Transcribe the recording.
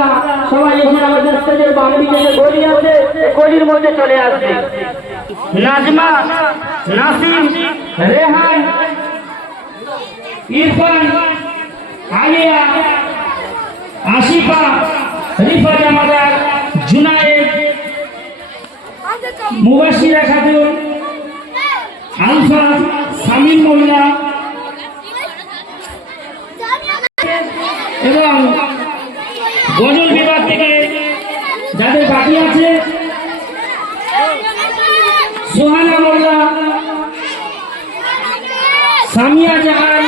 আপনারা সবাই এসে আমাদের স্টেজের বাম দিকে যে গলি আছে গলির মধ্যে চলে আসবে। নাজমা, নাসিম, রেহান, ইরফান, আলিয়া, আসিফা, রিফা জামাদার, জুনায়েদ, মুবাশিরা খাতুন, আলফা, সামিম মোল্লা এবং গজল বিভাগ থেকে যাদের বাকি আছে সোহানা মোল্লা, সামিয়া জাহান,